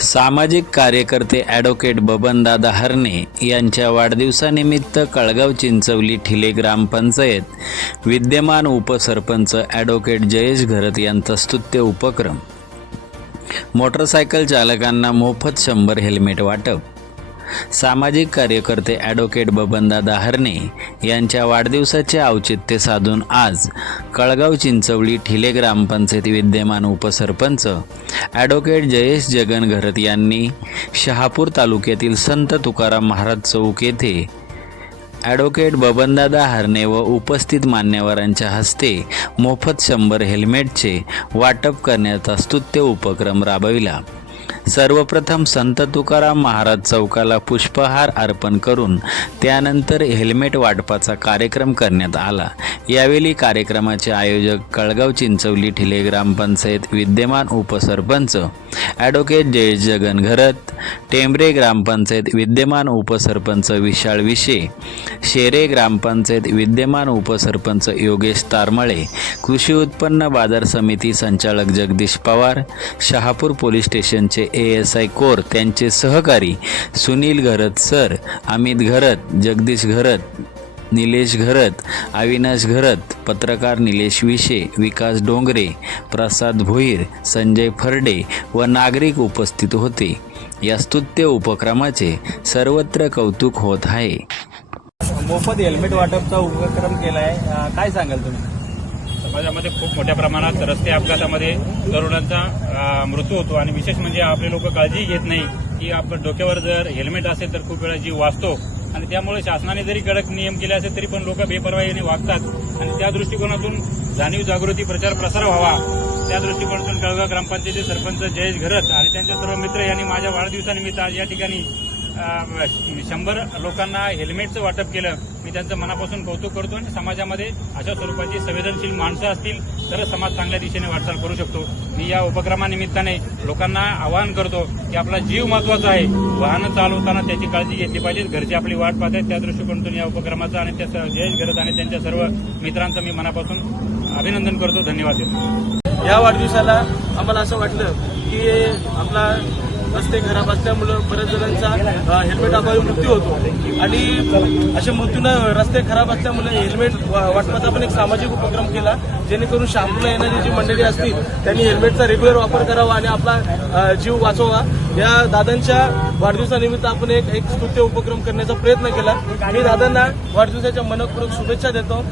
सामाजिक कार्यकर्ते ॲडव्होकेट बबनदादा हरणे यांच्या वाढदिवसानिमित्त कळगाव चिंचवली ठिले ग्रामपंचायत विद्यमान उपसरपंच ॲडव्होकेट जयेश घरत यांचा स्तुत्य उपक्रम. मोटरसायकल चालकांना मोफत शंभर हेल्मेट वाटप. सामाजिक कार्यकर्ते ॲडव्होकेट बबनदादा हरणे यांच्या वाढदिवसाचे औचित्य साधून आज कळगाव चिंचवली ठिले ग्रामपंचायत विद्यमान उपसरपंच ॲडव्होकेट जयेश जगन घरत यांनी शहापूर तालुक्यातील संत तुकाराम महाराज चौक येथे ॲडव्होकेट बबनदादा हरणे व उपस्थित मान्यवरांच्या हस्ते मोफत शंभर हेल्मेटचे वाटप करण्याचा स्तुत्य उपक्रम राबविला. सर्वप्रथम संत तुकाराम महाराज चौकाला पुष्पहार अर्पण करून त्यानंतर हेल्मेट वाटपाचा कार्यक्रम करण्यात आला. यावेळी कार्यक्रमाचे आयोजक कळगाव चिंचवली ठिले ग्रामपंचायत विद्यमान उपसरपंच ॲडव्होकेट जयेश जगन घरत टेंबरे ग्रामपंचायत विद्यमान उपसरपंच विशाळ विशे शेरे ग्रामपंचायत विद्यमान उपसरपंच योगेश तारमळे कृषी उत्पन्न बाजार समिती संचालक जगदीश पवार शहापूर पोलीस स्टेशनचे ए एस आय कोर त्यांचे सहकारी सुनील घरत सर अमित घरत जगदीश घरत निलेश घरत अविनाश घरत पत्रकार निलेश विशे विकास डोंगरे प्रसाद भोईर संजय फरडे व नागरिक उपस्थित होते. या स्तुत्य उपक्रमाचे सर्वत्र कौतुक होत आहे. मोफत हेल्मेट वाटपचा उपक्रम केला आहे काय सांगाल तुम्ही? समाजामध्ये खूप मोठ्या प्रमाणात रस्ते अपघातामध्ये तरुणांचा मृत्यू होतो. आणि विशेष म्हणजे आपले लोक काळजी घेत नाही की आपण डोक्यावर जर हेल्मेट असेल तर खूप वेळा जीव वाचतो. आणि त्यामुळे शासनाने जरी कडक नियम केले असेल तरी पण लोक बेपरवाईने वागतात. आणि त्या दृष्टिकोनातून जाणीव जागृती प्रचार प्रसार व्हावा. त्या दृष्टिकोनातून कळगाव ग्रामपंचायती सरपंच जयेश घरत आणि त्यांचे सर्व मित्र यांनी माझ्या वाढदिवसानिमित्त आज या ठिकाणी शंभर लोकांना हेल्मेटचं वाटप केलं. मी त्यांचं मनापासून कौतुक करतो आणि समाजामध्ये अशा स्वरूपाची संवेदनशील माणसं असतील तरच समाज चांगल्या दिशेने वाटचाल करू शकतो. मी या उपक्रमानिमित्ताने लोकांना आवाहन करतो की आपला जीव महत्त्वाचा आहे. वाहनं चालवताना त्याची काळजी घेतली पाहिजे. घरची आपली वाट पाहत आहेत. त्या दृष्टिकोनातून या उपक्रमाचा आणि त्या जयेश घरत आणि त्यांच्या सर्व मित्रांचं मी मनापासून अभिनंदन करतो. धन्यवाद देतो. या वाढदिवसाला आम्हाला असं वाटलं की आपला रस्ते खराब असल्यामुळं बऱ्याच जणांचा हेल्मेट अभावी मृत्यू होतो. आणि अशा मृत्यूनं रस्ते खराब असल्यामुळे हेल्मेट वाटपाचा पण एक सामाजिक उपक्रम केला. जेणेकरून शहापूरला येणारी जी मंडळी असतील त्यांनी हेल्मेटचा रेग्युलर वापर करावा आणि आपला जीव वाचवावा या दादांच्या वाढदिवसानिमित्त आपण एक एक स्तुत्य उपक्रम करण्याचा प्रयत्न केला. मी दादांना वाढदिवसाच्या मनपूर्वक शुभेच्छा देतो.